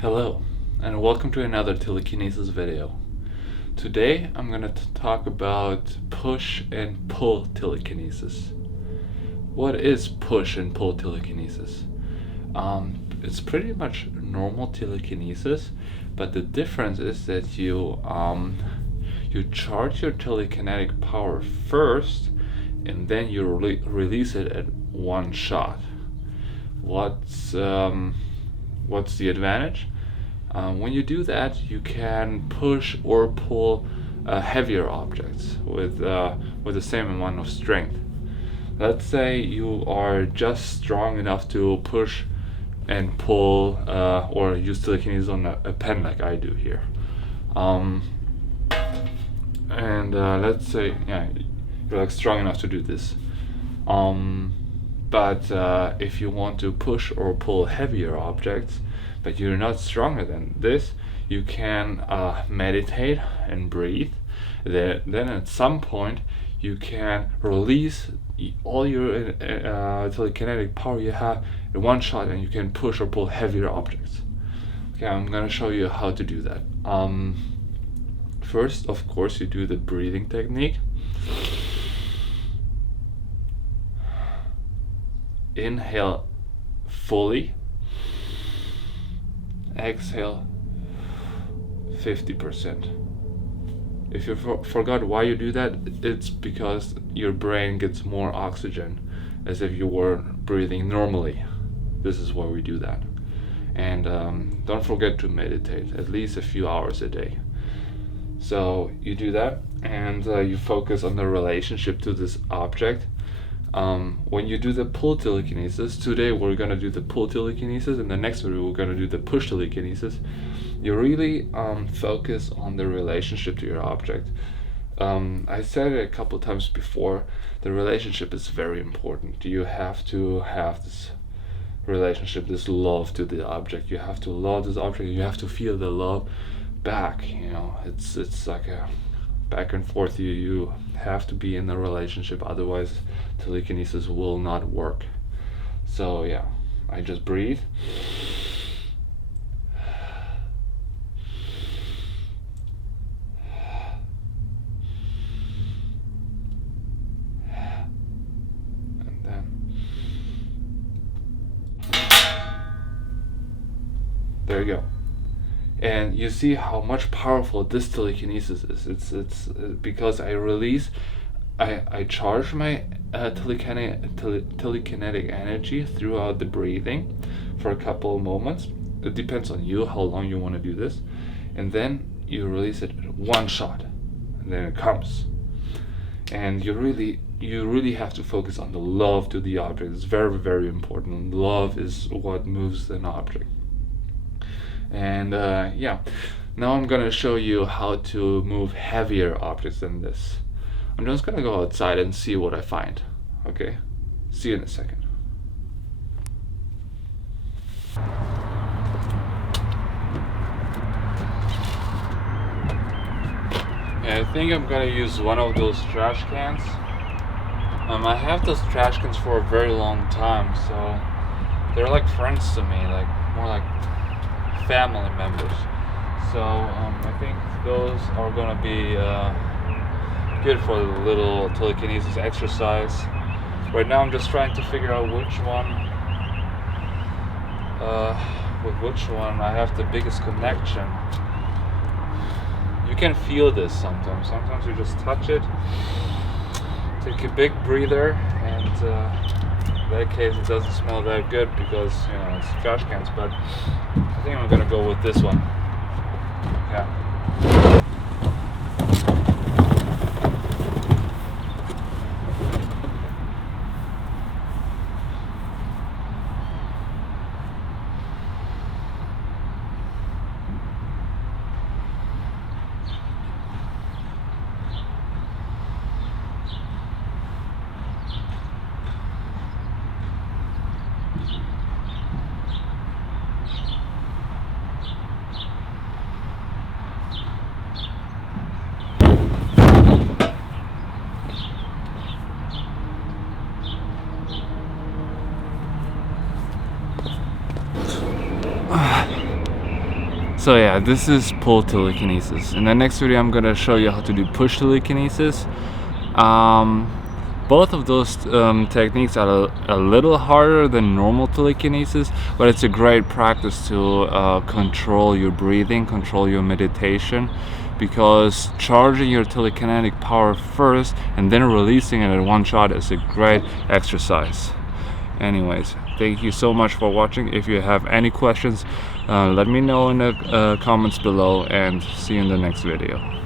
Hello, and welcome to another Telekinesis video. Today I'm going to talk about push and pull telekinesis. What is push and pull telekinesis? It's pretty much normal telekinesis, but the difference is that you charge your telekinetic power first, and then you release it at one shot. What's the advantage? When you do that, you can push or pull heavier objects with the same amount of strength. Let's say you are just strong enough to push and pull or use telekinesis on a pen like I do here. Let's say you're like strong enough to do this. But if you want to push or pull heavier objects, but you're not stronger than this, you can meditate and breathe. Then at some point, you can release all your telekinetic power you have in one shot, and you can push or pull heavier objects. Okay, I'm gonna show you how to do that. First, of course, you do the breathing technique. Inhale fully, exhale 50%. If you forgot why you do that, it's because your brain gets more oxygen as if you were breathing normally. This is why we do that. And don't forget to meditate at least a few hours a day. So you do that, and you focus on the relationship to this object. When you do the pull telekinesis, today we're going to do the pull telekinesis, and the next video we're going to do the push telekinesis. You really focus on the relationship to your object. I said it a couple times before, the relationship is very important. You have to have this relationship, this love to the object. You have to love this object, you have to feel the love back. It's like a back and forth. You have to be in the relationship, otherwise telekinesis will not work. So yeah, I just breathe. And then there you go. And you see how much powerful this telekinesis is. It's because I release, I charge my telekinetic energy throughout the breathing for a couple of moments. It depends on you how long you want to do this, and then you release it at one shot, and then it comes. And you really have to focus on the love to the object. It's very, very important. Love is what moves an object. And now I'm gonna show you how to move heavier objects than this. I'm just gonna go outside and see what I find. Okay, see you in a second. I think I'm gonna use one of those trash cans. I have those trash cans for a very long time, so they're like friends to me, like more like family members. So I think those are gonna be good for the little telekinesis exercise. Right now I'm just trying to figure out with which one I have the biggest connection. You can feel this sometimes. Sometimes you just touch it, take a big breather, and in that case it doesn't smell that good because it's trash cans, but I think I'm gonna go with this one. Yeah. So yeah, this is pull telekinesis. In the next video, I'm gonna show you how to do push telekinesis. Both of those techniques are a little harder than normal telekinesis, but it's a great practice to control your breathing, control your meditation, because charging your telekinetic power first and then releasing it in one shot is a great exercise. Anyways, thank you so much for watching. If you have any questions, let me know in the comments below, and see you in the next video.